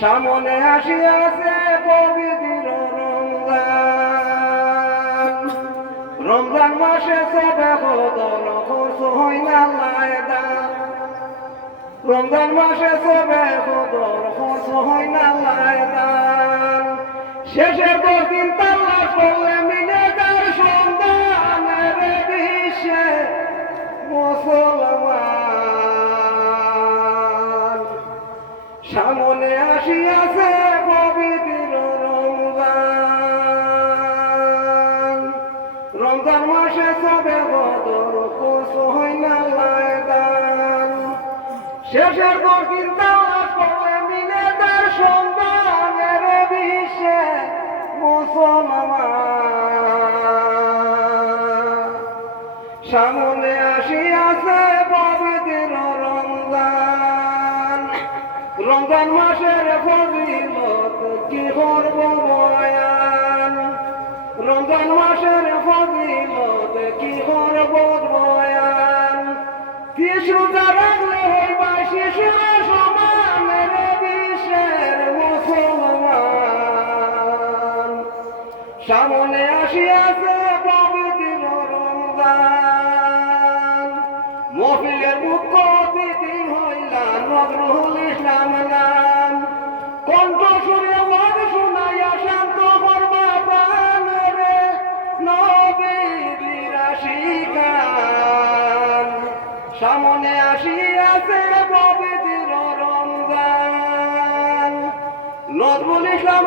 সামনে আসিয়াছে পবিত্র রমজান। রমজান মাসে সবে খরচ হয় না লায়দা রমজান মাসে সবে খরচ হয় না লায়দা শেষের দশ দিন তাল্লাশ করলে মিলে সামনে আসিয়াছে পবিত্র রমজান। রমজান মাসে সবে বদর কোষ হয় না লায়দান শেষের দক্ষিণ তালাশ করলে মিলে তার সন্তানের বিশ্বে মুসলমান। সামনে আসিয়াছে রমজান মাসের ফজিলত কি করব বয়ান? রমজান মাসের ফজিলত কি করব বয়ান? কি সুজা রাখলে হইবা শিশুর সমানের বিশ্বের মুসলমান। সামনে আসিয়াছে পবিত্র রমজান। মহিলের মুখ্য অতিথি হইলা নজরুল সামনে আসিয়াছে পবিত্র রমজান। নজরুল ইসলাম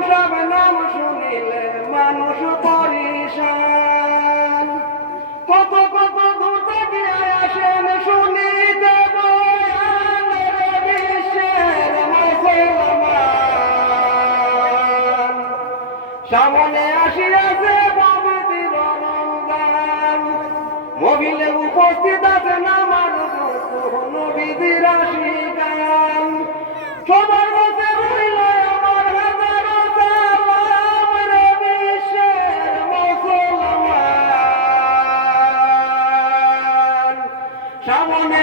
নাম শুনিলে মানুষ পরিশান। কত কত দূর থেকে আসেন শুনিতে বয়ানের বিশ্বের মুসলমান সামনে আসিয়াছে পবিত্র মহিলে উপস্থিত আছে নামার রাশি আশিকান সবার মধ্যে রইল আমার হাজারো সালাম রে বিশ্বের মুসলমান। সামনে